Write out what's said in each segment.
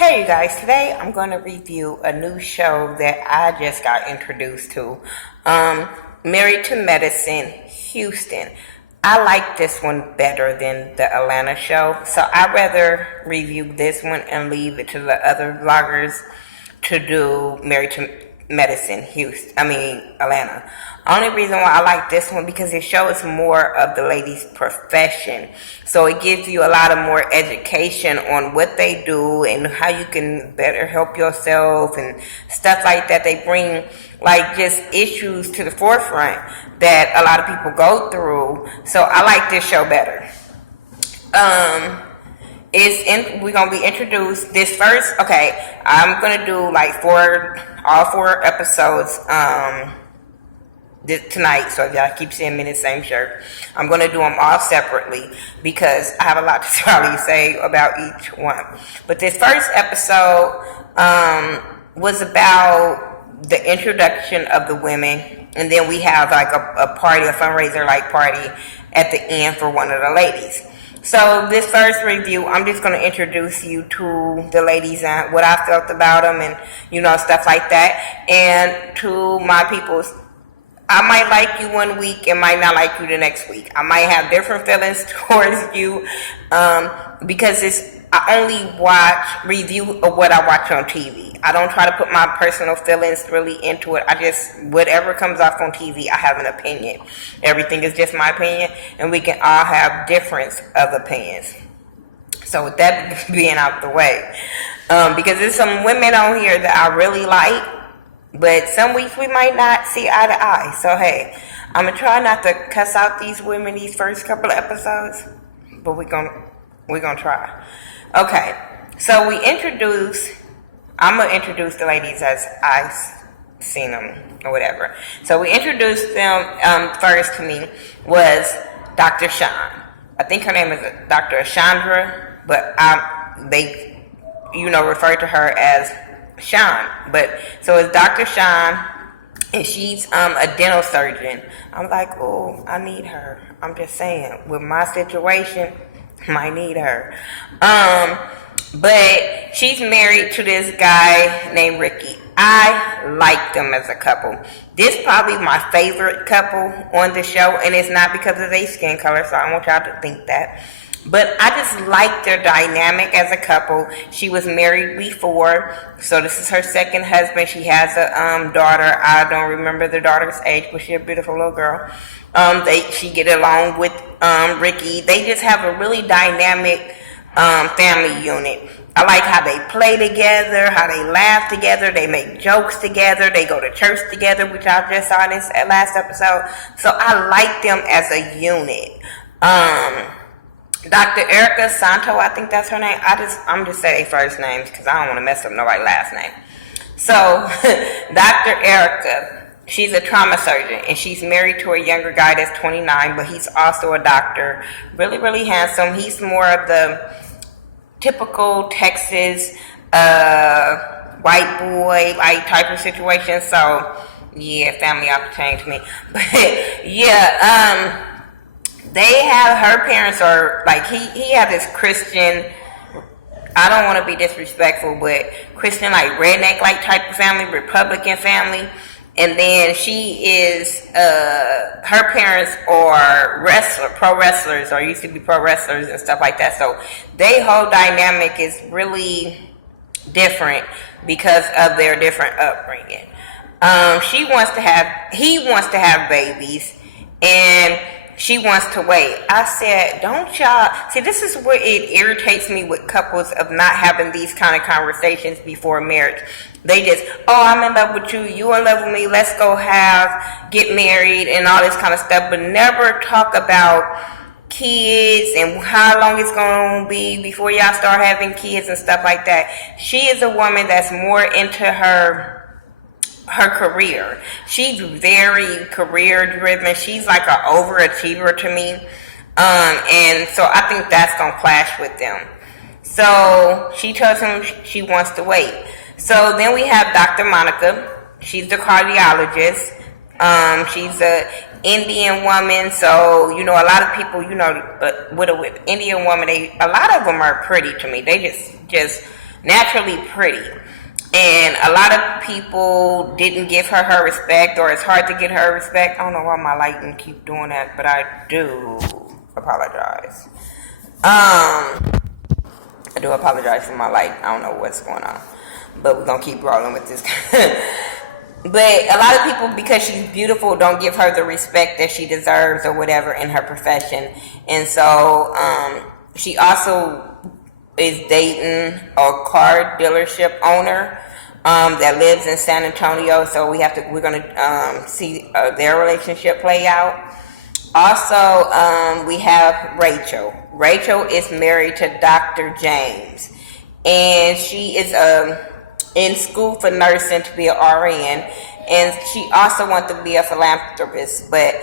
Hey you guys, today I'm going to review a new show that I just got introduced to. Um, Married to Medicine, Houston. I like this one better than the Atlanta show, so I'd rather review this one and leave it to the other vloggers to do Married to Medicine, Atlanta. Only reason why I like this one because it shows more of the ladies' profession. So it gives you a lot of more education on what they do and how you can better help yourself and stuff like that. They bring like just issues to the forefront that a lot of people go through. So I like this show better. We're gonna be introduced this first. Okay, I'm gonna do like all four episodes tonight. So if y'all keep seeing me in the same shirt, I'm gonna do them all separately because I have a lot to probably say about each one. But this first episode was about the introduction of the women, and then we have like a party, a fundraiser like party at the end for one of the ladies. So this first review, I'm just going to introduce you to the ladies and what I felt about them and, stuff like that. And to my peoples, I might like you one week and might not like you the next week. I might have different feelings towards you because I only review of what I watch on TV. I don't try to put my personal feelings really into it. Whatever comes off on TV, I have an opinion. Everything is just my opinion, and we can all have difference of opinions. So with that being out the way, because there's some women on here that I really like, but some weeks we might not see eye to eye. So hey, I'm going to try not to cuss out these women these first couple of episodes, but we're gonna try. Okay, so I'm going to introduce the ladies as I've seen them or whatever. So we introduced them, first to me was Dr. Sean. I think her name is Dr. Chandra, but they, refer to her as Sean. But so it's Dr. Sean, and she's a dental surgeon. I'm like, oh, I need her. I'm just saying, with my situation, might need her. But she's married to this guy named Ricky. I like them as a couple. This is probably my favorite couple on the show, and it's not because of their skin color, so I don't want y'all to think that. But I just like their dynamic as a couple. She was married before, so this is her second husband. She has a daughter. I don't remember the daughter's age, but she's a beautiful little girl. She get along with Ricky. They just have a really dynamic family unit. I like how they play together, how they laugh together, they make jokes together, they go to church together, which I just saw in this last episode. So I like them as a unit. Dr. Erica Santo, I think that's her name. I'm just saying first names because I don't want to mess up nobody's last name. So Dr. Erica, she's a trauma surgeon, and she's married to a younger guy that's 29, but he's also a doctor. Really, really handsome. He's more of the typical Texas white boy like type of situation. So yeah, family opportunity to me. But yeah, they have, her parents are like, he had this Christian, I don't want to be disrespectful, but Christian like redneck like type of family, Republican family. And then she is, her parents are pro wrestlers, or used to be pro wrestlers and stuff like that. So their whole dynamic is really different because of their different upbringing. He wants to have babies, and she wants to wait. I said, don't y'all, see, this is what it irritates me with couples of not having these kind of conversations before marriage. They just, oh, I'm in love with you, you in love with me, let's go get married and all this kind of stuff, but never talk about kids and how long it's going to be before y'all start having kids and stuff like that. She is a woman that's more into her career. She's very career driven. She's like an overachiever to me. And so I think that's going to clash with them. So she tells him she wants to wait. So then we have Dr. Monica. She's the cardiologist. She's a Indian woman. So, a lot of people, with Indian woman, a lot of them are pretty to me. They just naturally pretty. And a lot of people didn't give her respect, or it's hard to get her respect. I don't know why my lighting keep doing that, but I do apologize. I do apologize for my light. I don't know what's going on, but we're gonna keep rolling with this. But a lot of people, because she's beautiful, don't give her the respect that she deserves or whatever in her profession. And so she also is dating a car dealership owner that lives in San Antonio. So we're gonna see their relationship play out. Also, we have Rachel. Rachel is married to Dr. James, and she is in school for nursing to be an RN, and she also wants to be a philanthropist. But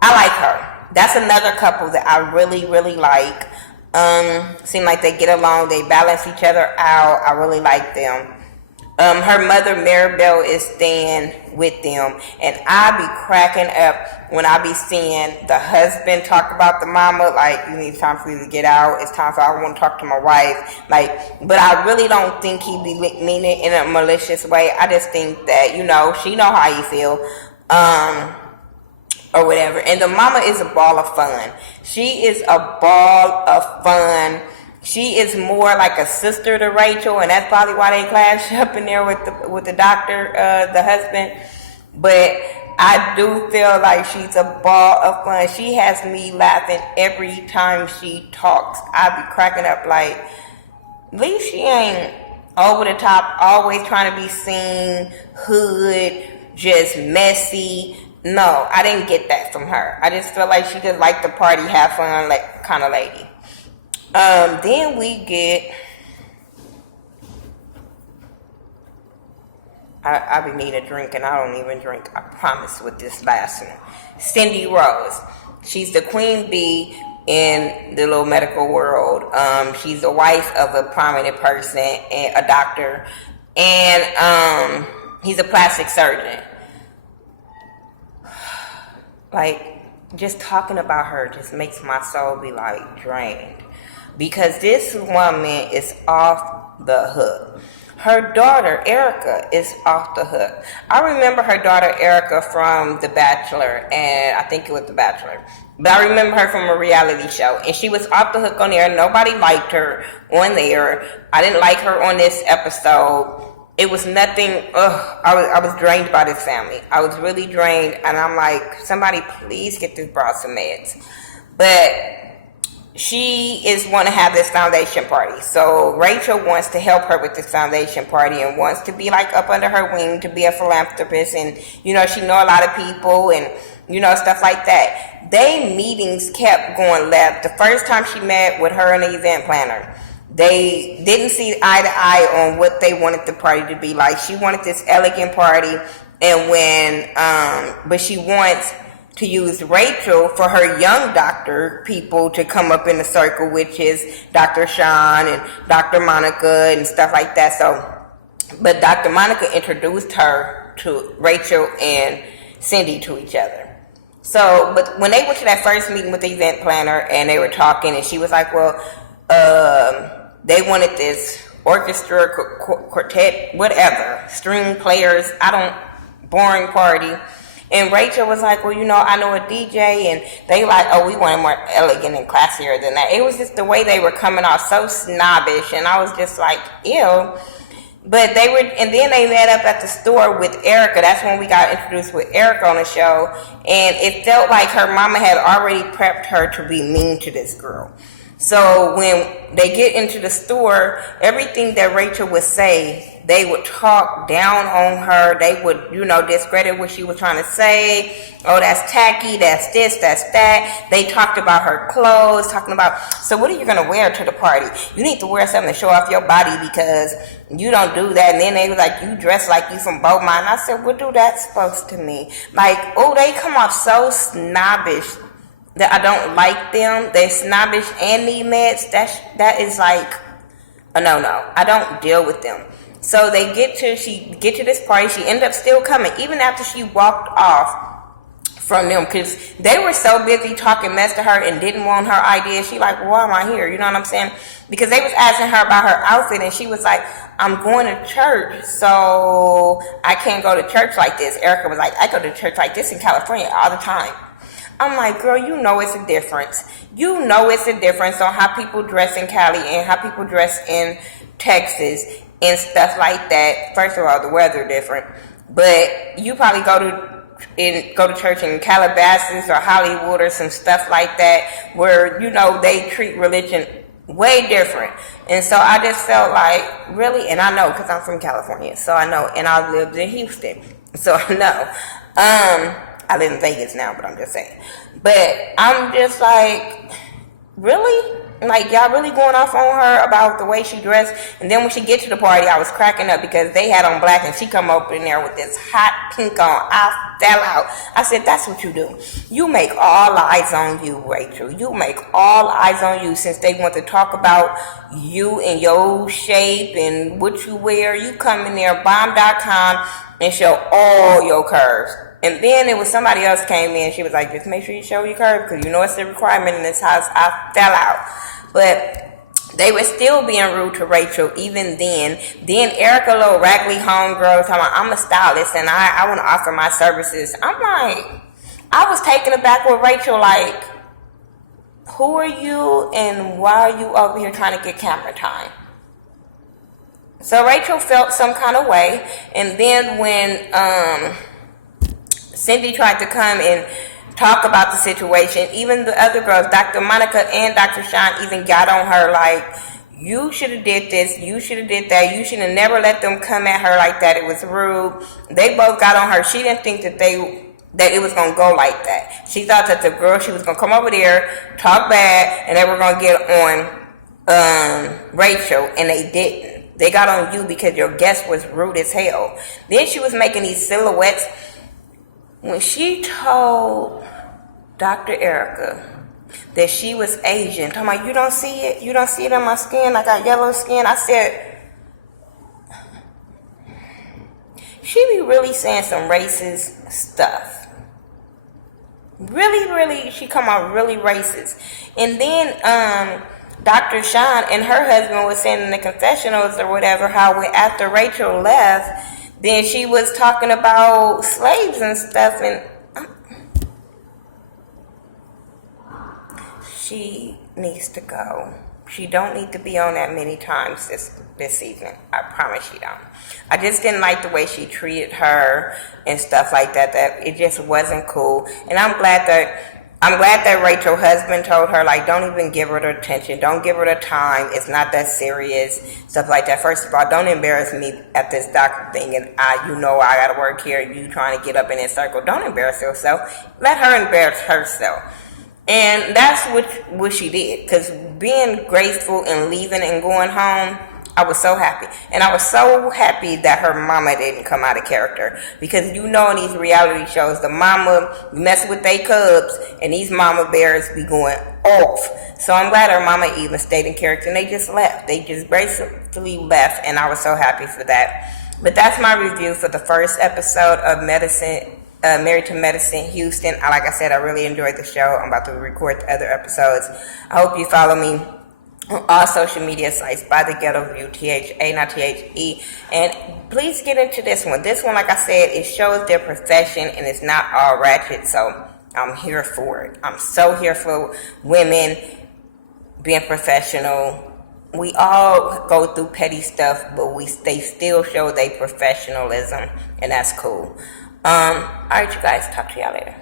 I like her. That's another couple that I really, really like. Seem like they get along. They balance each other out. I really like them. Her mother, Maribel, is staying with them. And I be cracking up when I be seeing the husband talk about the mama, like, it's time for you to get out. It's time for, I want to talk to my wife. Like, but I really don't think he be meaning it in a malicious way. I just think that, she know how you feel. Or whatever. And the mama is a ball of fun. She is a ball of fun. She is more like a sister to Rachel, and that's probably why they clash up in there with the doctor, the husband. But I do feel like she's a ball of fun. She has me laughing every time she talks. I be cracking up like, at least she ain't over the top, always trying to be seen, hood, just messy. No, I didn't get that from her. I just feel like she just like to party, have fun, like kind of lady. Then we get, I be need a drink and I don't even drink, I promise, with this last one. Cindy Rose. She's the queen bee in the little medical world. She's the wife of a prominent person, and a doctor, and he's a plastic surgeon. Like, just talking about her just makes my soul be like drained. Because this woman is off the hook. Her daughter, Erica, is off the hook. I remember her daughter, Erica, from The Bachelor, and I think it was The Bachelor. But I remember her from a reality show, and she was off the hook on there. Nobody liked her on there. I didn't like her on this episode. It was nothing, I was drained by this family. I was really drained, and I'm like, somebody please get this broad some meds. But she is want to have this foundation party. So Rachel wants to help her with this foundation party and wants to be like up under her wing to be a philanthropist. And, she know a lot of people and, stuff like that. They meetings kept going left. The first time she met with her and the event planner, they didn't see eye to eye on what they wanted the party to be like. She wanted this elegant party, and but she wants to use Rachel for her young doctor people to come up in the circle, which is Dr. Sean and Dr. Monica and stuff like that. So, but Dr. Monica introduced her to Rachel and Cindy to each other. So, but when they went to that first meeting with the event planner and they were talking, and she was like, well, they wanted this orchestra, quartet, whatever, string players, boring party. And Rachel was like, well, I know a DJ, and they like, oh, we want it more elegant and classier than that. It was just the way they were coming off so snobbish, and I was just like, ew. But and then they met up at the store with Erica. That's when we got introduced with Erica on the show, and it felt like her mama had already prepped her to be mean to this girl. So when they get into the store, everything that Rachel would say, they would talk down on her. They would, discredit what she was trying to say. Oh, that's tacky. That's this. That's that. They talked about her clothes, talking about, so what are you going to wear to the party? You need to wear something to show off your body because you don't do that. And then they were like, you dress like you from Beaumont. And I said, what do that supposed to mean? Like, oh, they come off so snobbish that I don't like them. They're snobbish and need meds. That is like a no. I don't deal with them. So she get to this party. She ended up still coming, even after she walked off from them, because they were so busy talking mess to her and didn't want her ideas. She like, well, why am I here? You know what I'm saying? Because they was asking her about her outfit, and she was like, I'm going to church, so I can't go to church like this. Erica was like, I go to church like this in California all the time. I'm like, girl, you know it's a difference. You know it's a difference on how people dress in Cali and how people dress in Texas and stuff like that. First of all, the weather different, but you probably go to church in Calabasas or Hollywood or some stuff like that, where you know they treat religion way different. And so I just felt like, really, and I know because I'm from California, so I know, and I lived in Houston, so I know. I live in Vegas now, but I'm just saying. But I'm just like, really? Like, y'all really going off on her about the way she dressed? And then when she get to the party, I was cracking up because they had on black and she come up in there with this hot pink on. I fell out. I said, that's what you do. You make all eyes on you, Rachel. You make all eyes on you. Since they want to talk about you and your shape and what you wear, you come in there, bomb.com, and show all your curves. And then it was somebody else came in. She was like, just make sure you show your curves because you know it's a requirement in this house. I fell out. But they were still being rude to Rachel even then. Then Erica, little raggedy homegirl, talking about, I'm a stylist and I want to offer my services. I'm like, I was taken aback with Rachel, like, who are you and why are you over here trying to get camera time? So Rachel felt some kind of way. And then when Cindy tried to come and talk about the situation, even the other girls, Dr. Monica and Dr. Sean, even got on her like, you should have did this, you should have did that, you should have never let them come at her like that, it was rude. They both got on her. She didn't think that it was going to go like that. She thought that the girl, she was going to come over there, talk bad, and they were going to get on Rachel, and they didn't. They got on you because your guest was rude as hell. Then she was making these silhouettes. When she told Dr. Erica that she was Asian, talking about, you don't see it? You don't see it in my skin? I got yellow skin. I said, she be really saying some racist stuff. Really, she come out really racist. And then Dr. Sean and her husband was saying in the confessionals or whatever, how when after Rachel left, then she was talking about slaves and stuff, and she needs to go. She don't need to be on that many times this season. I promise she don't. I just didn't like the way she treated her and stuff like that. That it just wasn't cool. And I'm glad that Rachel's husband told her, like, don't even give her the attention. Don't give her the time. It's not that serious. Stuff like that. First of all, don't embarrass me at this doctor thing. And I got to work here. You trying to get up in this circle. Don't embarrass yourself. Let her embarrass herself. And that's what she did. Because being graceful and leaving and going home, I was so happy. And I was so happy that her mama didn't come out of character. Because you know in these reality shows, the mama mess with they cubs, and these mama bears be going off. So I'm glad her mama even stayed in character, and they just left. They just basically left, and I was so happy for that. But that's my review for the first episode of Married to Medicine Houston. Like I said, I really enjoyed the show. I'm about to record the other episodes. I hope you follow me on all social media sites by Thaghettoview, THA, not THE. And please get into this one. This one, like I said, it shows their profession and it's not all ratchet. So I'm here for it. I'm so here for women being professional. We all go through petty stuff, but they still show their professionalism, and that's cool. All right, you guys. Talk to y'all later.